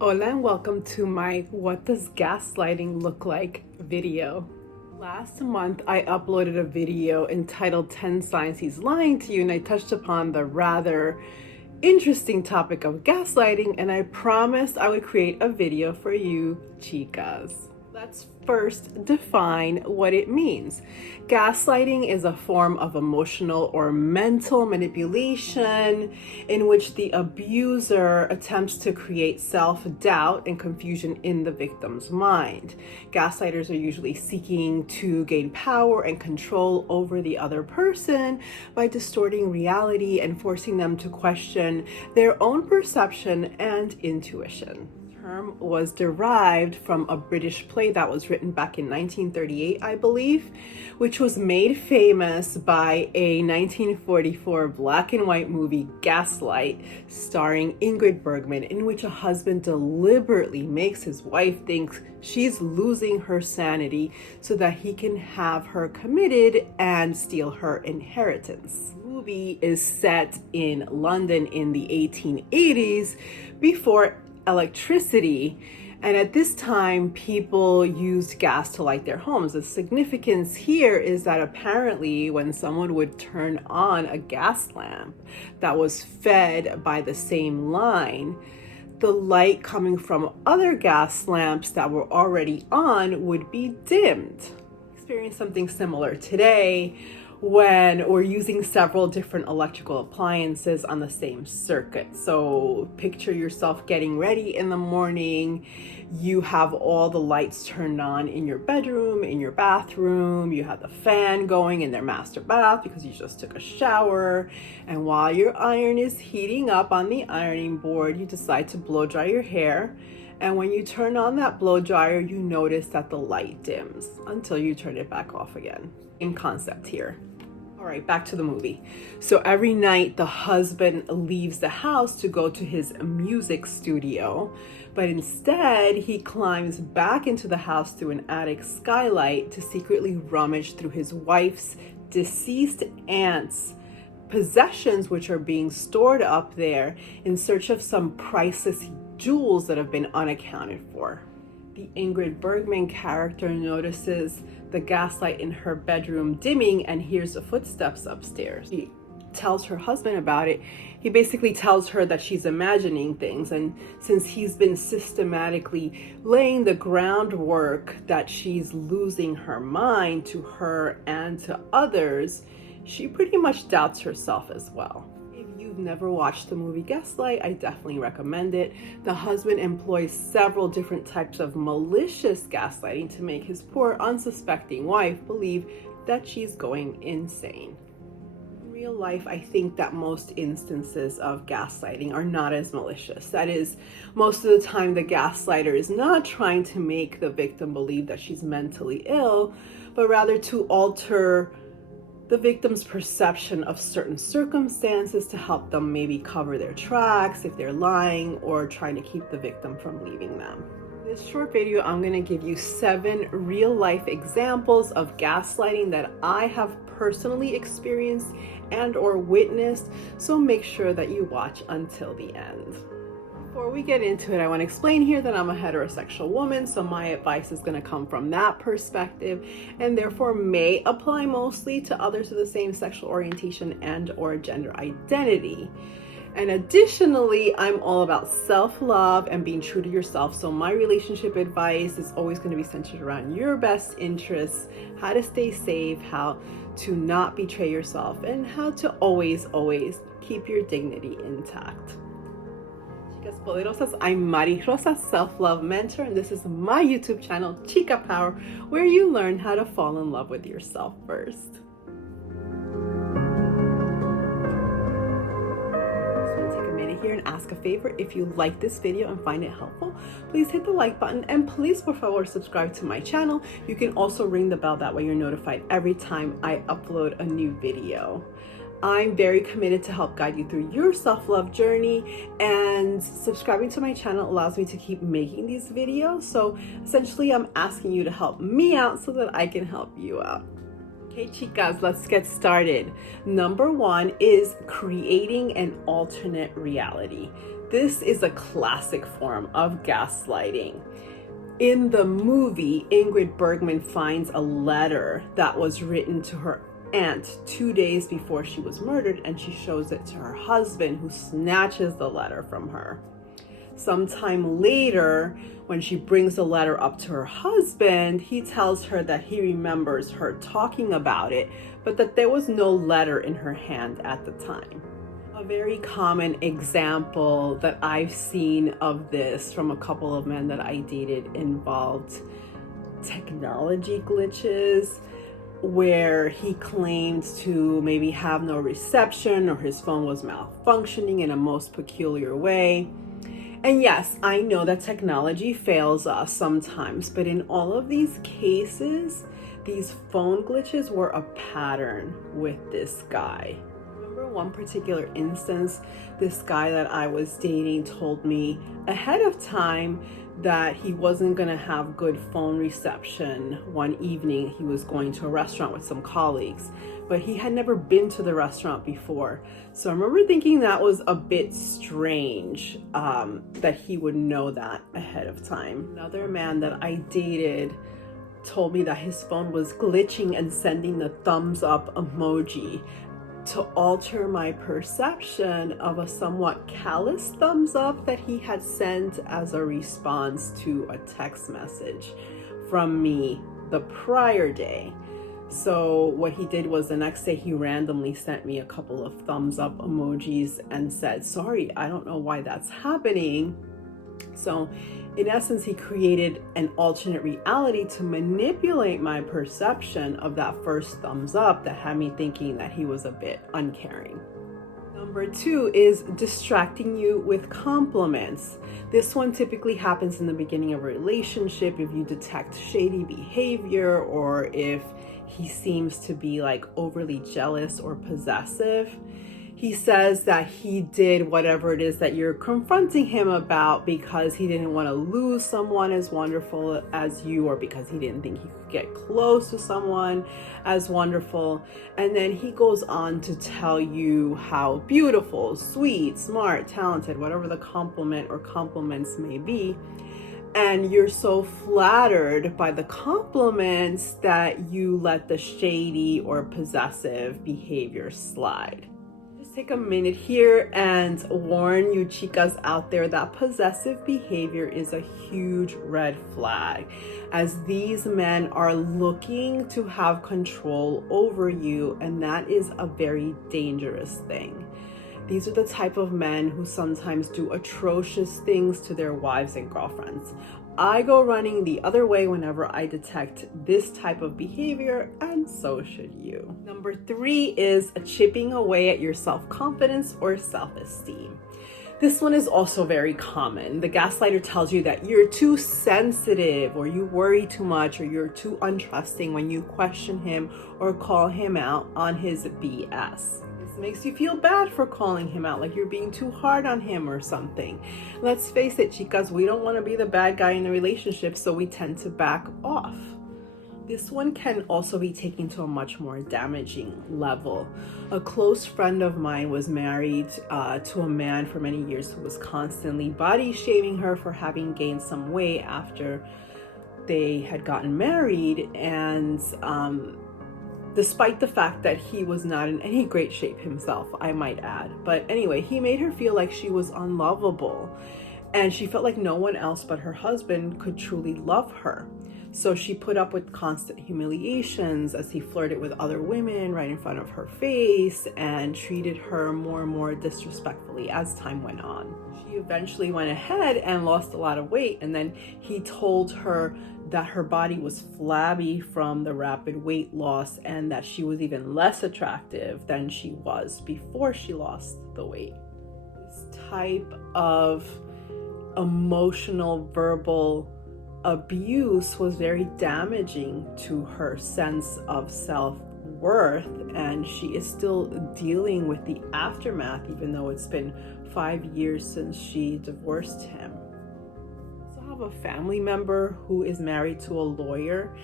Hola and welcome to my What Does Gaslighting Look Like video. Last month I uploaded a video entitled 10 Signs He's Lying to You, and I touched upon the rather interesting topic of gaslighting, and I promised I would create a video for you, chicas. Let's first define what it means. Gaslighting is a form of emotional or mental manipulation in which the abuser attempts to create self-doubt and confusion in the victim's mind. Gaslighters are usually seeking to gain power and control over the other person by distorting reality and forcing them to question their own perception and intuition. Term was derived from a British play that was written back in 1938, I believe, which was made famous by a 1944 black and white movie, Gaslight, starring Ingrid Bergman, in which a husband deliberately makes his wife think she's losing her sanity so that he can have her committed and steal her inheritance. The movie is set in London in the 1880s before electricity, and at this time people used gas to light their homes. The significance here is that apparently when someone would turn on a gas lamp that was fed by the same line, the light coming from other gas lamps that were already on would be dimmed. Experience something similar today when we're using several different electrical appliances on the same circuit. So picture yourself getting ready in the morning. You have all the lights turned on in your bedroom, in your bathroom. You have the fan going in their master bath because you just took a shower. And while your iron is heating up on the ironing board, you decide to blow dry your hair. And when you turn on that blow dryer, you notice that the light dims until you turn it back off again. Same concept here. All right, back to the movie. So every night the husband leaves the house to go to his music studio, but instead he climbs back into the house through an attic skylight to secretly rummage through his wife's deceased aunt's possessions, which are being stored up there, in search of some priceless jewels that have been unaccounted for. The Ingrid Bergman character notices the gaslight in her bedroom dimming and hears the footsteps upstairs. She tells her husband about it. He basically tells her that she's imagining things, and since he's been systematically laying the groundwork that she's losing her mind to her and to others, she pretty much doubts herself as well. If you've never watched the movie Gaslight, I definitely recommend it. The husband employs several different types of malicious gaslighting to make his poor, unsuspecting wife believe that she's going insane. In real life, I think that most instances of gaslighting are not as malicious. That is, most of the time the gaslighter is not trying to make the victim believe that she's mentally ill, but rather to alter the victim's perception of certain circumstances to help them maybe cover their tracks if they're lying or trying to keep the victim from leaving them. In this short video, I'm going to give you 7 real-life examples of gaslighting that I have personally experienced and or witnessed, so make sure that you watch until the end. Before we get into it, I want to explain here that I'm a heterosexual woman, so my advice is going to come from that perspective and therefore may apply mostly to others of the same sexual orientation and or gender identity. And additionally, I'm all about self-love and being true to yourself, so my relationship advice is always going to be centered around your best interests, how to stay safe, how to not betray yourself, and how to always keep your dignity intact. Chicas Poderosas, I'm Mari Rosa, self-love mentor, and this is my YouTube channel, Chica Power, where you learn how to fall in love with yourself first. So take a minute here and ask a favor. If you like this video and find it helpful, please hit the like button, and please, por favor, subscribe to my channel. You can also ring the bell, that way you're notified every time I upload a new video. I'm very committed to help guide you through your self-love journey, and subscribing to my channel allows me to keep making these videos. So essentially, I'm asking you to help me out so that I can help you out. Okay, chicas, let's get started. Number 1 is creating an alternate reality. This is a classic form of gaslighting. In the movie, Ingrid Bergman finds a letter that was written to her aunt 2 days before she was murdered, and she shows it to her husband, who snatches the letter from her. Sometime later, when she brings the letter up to her husband, he tells her that he remembers her talking about it, but that there was no letter in her hand at the time. A very common example that I've seen of this from a couple of men that I dated involved technology glitches, where he claimed to maybe have no reception or his phone was malfunctioning in a most peculiar way. And yes, I know that technology fails us sometimes, but in all of these cases, these phone glitches were a pattern with this guy. One particular instance, this guy that I was dating told me ahead of time that he wasn't going to have good phone reception one evening. He was going to a restaurant with some colleagues, but he had never been to the restaurant before. So I remember thinking that was a bit strange, that he would know that ahead of time. Another man that I dated told me that his phone was glitching and sending the thumbs up emoji to alter my perception of a somewhat callous thumbs up that he had sent as a response to a text message from me the prior day. So what he did was the next day he randomly sent me a couple of thumbs up emojis and said, "Sorry, I don't know why that's happening." So in essence, he created an alternate reality to manipulate my perception of that first thumbs up that had me thinking that he was a bit uncaring. Number 2 is distracting you with compliments. This one typically happens in the beginning of a relationship if you detect shady behavior or if he seems to be like overly jealous or possessive. He says that he did whatever it is that you're confronting him about because he didn't want to lose someone as wonderful as you, or because he didn't think he could get close to someone as wonderful. And then he goes on to tell you how beautiful, sweet, smart, talented, whatever the compliment or compliments may be. And you're so flattered by the compliments that you let the shady or possessive behavior slide. Take a minute here and warn you chicas out there that possessive behavior is a huge red flag, as these men are looking to have control over you, and that is a very dangerous thing. These are the type of men who sometimes do atrocious things to their wives and girlfriends. I go running the other way whenever I detect this type of behavior, and so should you. Number 3 is chipping away at your self-confidence or self-esteem. This one is also very common. The gaslighter tells you that you're too sensitive, or you worry too much, or you're too untrusting when you question him or call him out on his BS. Makes you feel bad for calling him out, like you're being too hard on him or something. Let's face it, chicas, we don't want to be the bad guy in the relationship, so we tend to back off. This one can also be taken to a much more damaging level. A close friend of mine was married to a man for many years who was constantly body shaming her for having gained some weight after they had gotten married, and despite the fact that he was not in any great shape himself, I might add. But anyway, he made her feel like she was unlovable, and she felt like no one else but her husband could truly love her. So she put up with constant humiliations as he flirted with other women right in front of her face and treated her more and more disrespectfully as time went on. She eventually went ahead and lost a lot of weight, and then he told her that her body was flabby from the rapid weight loss and that she was even less attractive than she was before she lost the weight. This type of emotional, verbal abuse was very damaging to her sense of self-worth, and she is still dealing with the aftermath, even though it's been 5 years since she divorced him. I also have a family member who is married to a lawyer.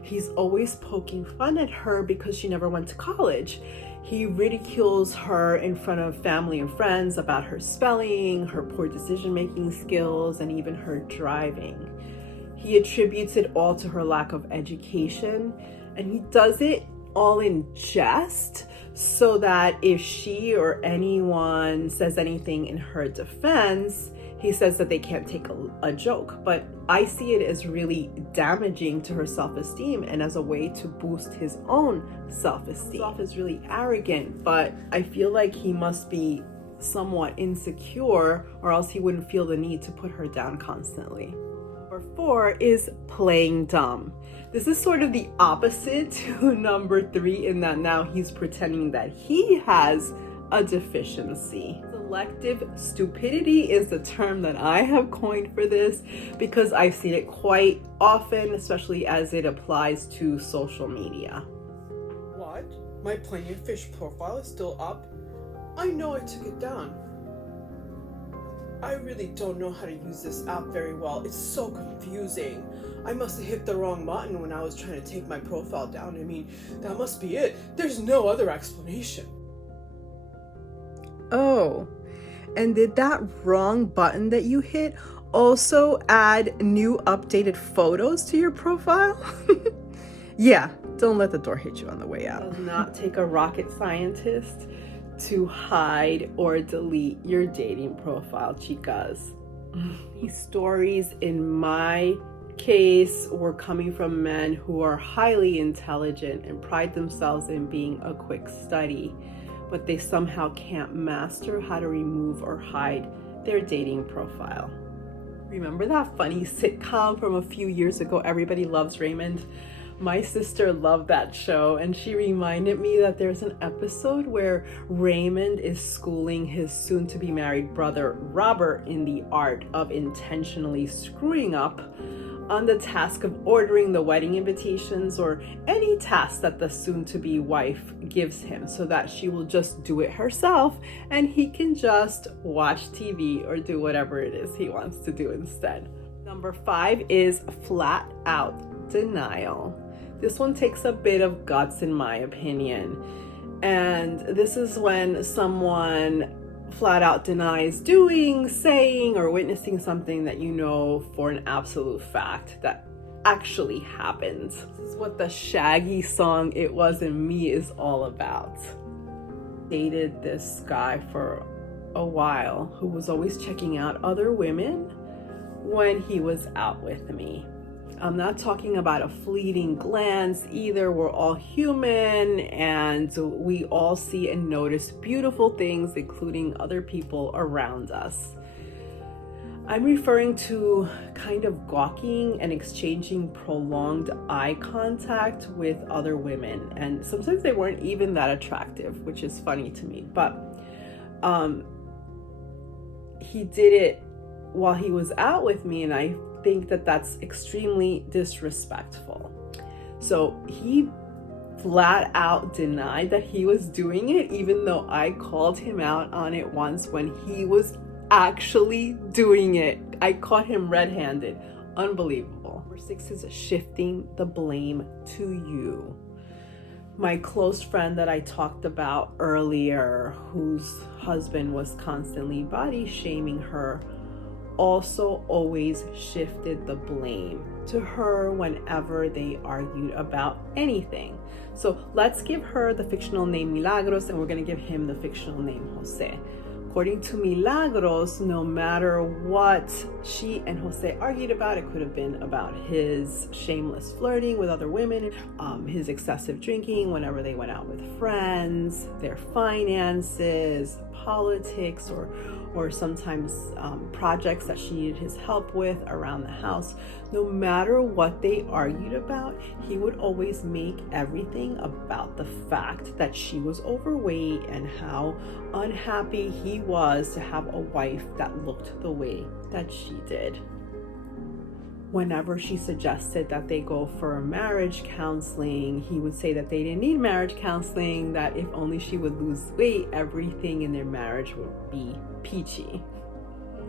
He's always poking fun at her because she never went to college. He ridicules her in front of family and friends about her spelling, her poor decision-making skills, and even her driving. He attributes it all to her lack of education, and he does it all in jest, so that if she or anyone says anything in her defense, he says that they can't take a joke. But I see it as really damaging to her self-esteem and as a way to boost his own self-esteem. Self is really arrogant, but I feel like he must be somewhat insecure, or else he wouldn't feel the need to put her down constantly. Number 4 is playing dumb. This is sort of the opposite to number 3, in that now he's pretending that he has a deficiency. Selective stupidity is the term that I have coined for this, because I've seen it quite often, especially as it applies to social media. What? My Plenty of Fish profile is still up? I know I took it down. I really don't know how to use this app very well. It's so confusing. I must have hit the wrong button when I was trying to take my profile down. I mean, that must be it. There's no other explanation. Oh, and did that wrong button that you hit also add new updated photos to your profile? Yeah, don't let the door hit you on the way out. It does not take a rocket scientist to hide or delete your dating profile, chicas. These stories in my case were coming from men who are highly intelligent and pride themselves in being a quick study, but they somehow can't master how to remove or hide their dating profile. Remember that funny sitcom from a few years ago, Everybody Loves Raymond? My sister loved that show, and she reminded me that there's an episode where Raymond is schooling his soon-to-be married brother Robert in the art of intentionally screwing up on the task of ordering the wedding invitations, or any task that the soon-to-be wife gives him, so that she will just do it herself and he can just watch TV or do whatever it is he wants to do instead. Number 5 is flat out denial. This one takes a bit of guts, in my opinion. And this is when someone flat out denies doing, saying, or witnessing something that you know for an absolute fact that actually happened. This is what the Shaggy song It Wasn't Me is all about. Dated this guy for a while who was always checking out other women when he was out with me. I'm not talking about a fleeting glance either. We're all human, and we all see and notice beautiful things, including other people around us. I'm referring to kind of gawking and exchanging prolonged eye contact with other women. And sometimes they weren't even that attractive, which is funny to me. But he did it while he was out with me, and I think that that's extremely disrespectful. So he flat out denied that he was doing it, even though I called him out on it once when he was actually doing it. I caught him red-handed. Unbelievable. Number 6 is shifting the blame to you. My close friend that I talked about earlier, whose husband was constantly body shaming her, also always shifted the blame to her whenever they argued about anything. So let's give her the fictional name Milagros, and we're going to give him the fictional name Jose. According to Milagros, no matter what she and Jose argued about, it could have been about his shameless flirting with other women, his excessive drinking whenever they went out with friends, their finances, politics, or sometimes projects that she needed his help with around the house. No matter what they argued about, he would always make everything about the fact that she was overweight and how unhappy he was to have a wife that looked the way that she did. Whenever she suggested that they go for marriage counseling, he would say that they didn't need marriage counseling, that if only she would lose weight, everything in their marriage would be peachy.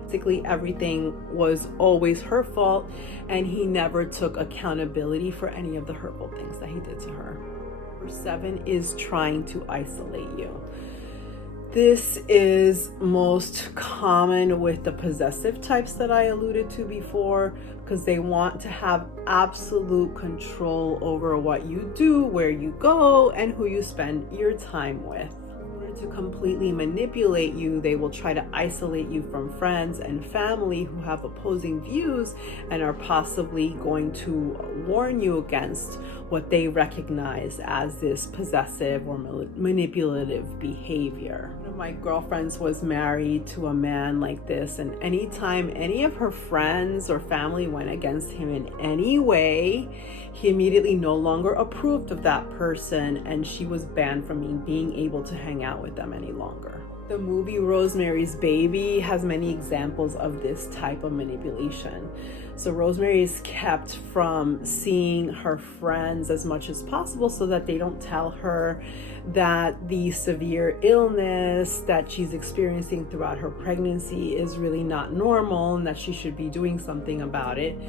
Basically, everything was always her fault, and he never took accountability for any of the hurtful things that he did to her. Number 7 is trying to isolate you. This is most common with the possessive types that I alluded to before, because they want to have absolute control over what you do, where you go, and who you spend your time with. In order to completely manipulate you, they will try to isolate you from friends and family who have opposing views and are possibly going to warn you against what they recognize as this possessive or manipulative behavior. One of my girlfriends was married to a man like this, and anytime any of her friends or family went against him in any way, he immediately no longer approved of that person, and she was banned from being able to hang out with them any longer. The movie Rosemary's Baby has many examples of this type of manipulation. So Rosemary is kept from seeing her friends as much as possible so that they don't tell her that the severe illness that she's experiencing throughout her pregnancy is really not normal and that she should be doing something about it.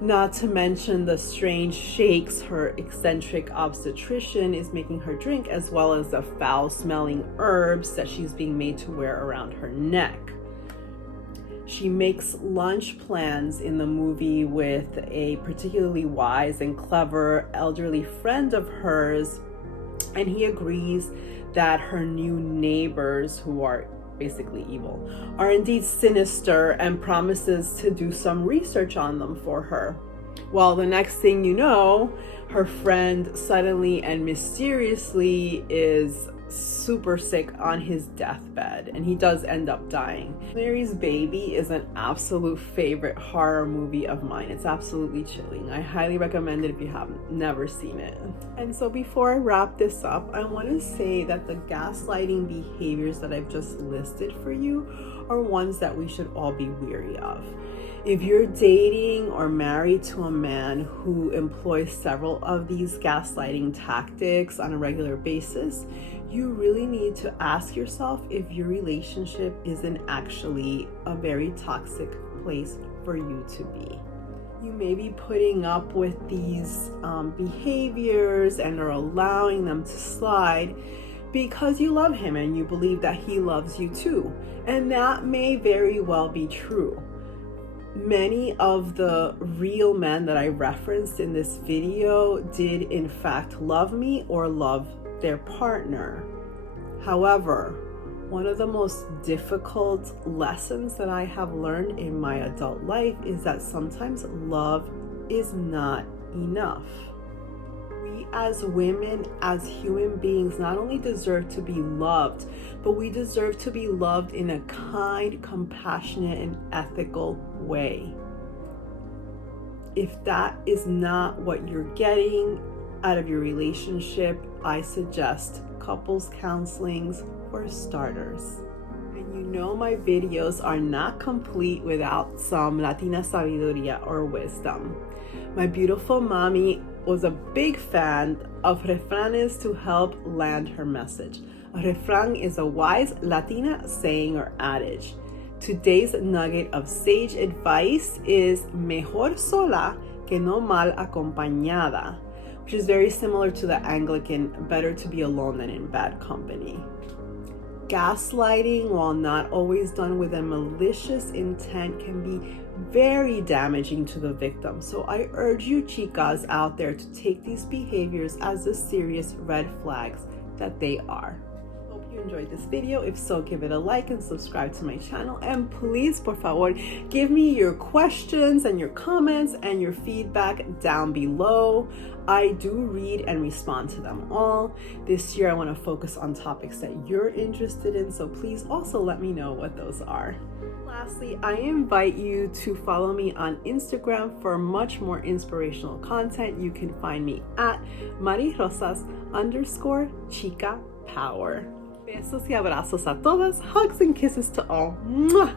Not to mention the strange shakes her eccentric obstetrician is making her drink, as well as the foul-smelling herbs that she's being made to wear around her neck. She makes lunch plans in the movie with a particularly wise and clever elderly friend of hers, and he agrees that her new neighbors, who are basically evil, are indeed sinister, and promises to do some research on them for her. Well, the next thing you know, her friend suddenly and mysteriously is super sick on his deathbed, and he does end up dying. Mary's Baby is an absolute favorite horror movie of mine. It's absolutely chilling. I highly recommend it if you have never seen it. And so before I wrap this up, I want to say that the gaslighting behaviors that I've just listed for you are ones that we should all be wary of. If you're dating or married to a man who employs several of these gaslighting tactics on a regular basis, you really need to ask yourself if your relationship isn't actually a very toxic place for you to be. You may be putting up with these behaviors and are allowing them to slide because you love him and you believe that he loves you too. And that may very well be true. Many of the real men that I referenced in this video did in fact love me or love their partner. However, one of the most difficult lessons that I have learned in my adult life is that sometimes love is not enough. We as women, as human beings, not only deserve to be loved, but we deserve to be loved in a kind, compassionate, and ethical way. If that is not what you're getting out of your relationship, I suggest couples counselings for starters. And you know my videos are not complete without some Latina sabiduría or wisdom. My beautiful mommy was a big fan of refranes to help land her message. A refrán is a wise Latina saying or adage. Today's nugget of sage advice is mejor sola que no mal acompañada, which is very similar to the Anglican, better to be alone than in bad company. Gaslighting, while not always done with a malicious intent, can be very damaging to the victim. So I urge you chicas out there to take these behaviors as the serious red flags that they are. Hope you enjoyed this video. If so, give it a like and subscribe to my channel. And please, por favor, give me your questions and your comments and your feedback down below. I do read and respond to them all. This year I want to focus on topics that you're interested in, so please also let me know what those are. Lastly, I invite you to follow me on Instagram for much more inspirational content. You can find me at marirosas_chica power. Besos y abrazos a todas. Hugs and kisses to all. Mwah!